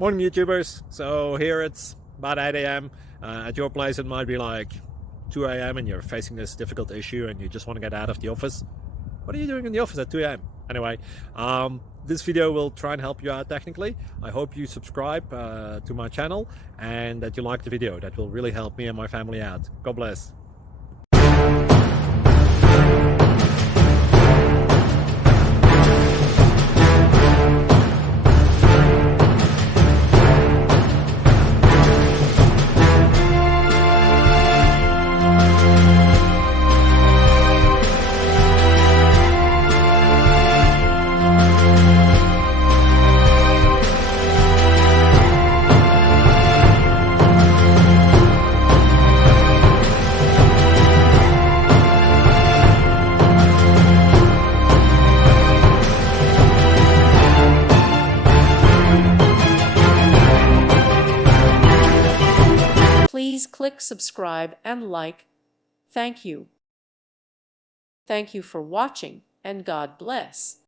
Morning YouTubers. So here it's about 8 a.m. At your place it might be like 2 a.m. and you're facing this difficult issue and you just want to get out of the office. What are you doing in the office at 2 a.m.? Anyway, this video will try and help you out technically. I hope you subscribe to my channel and that you like the video. That will really help me and my family out. God bless. Please click subscribe and like. Thank you. Thank you for watching, and God bless.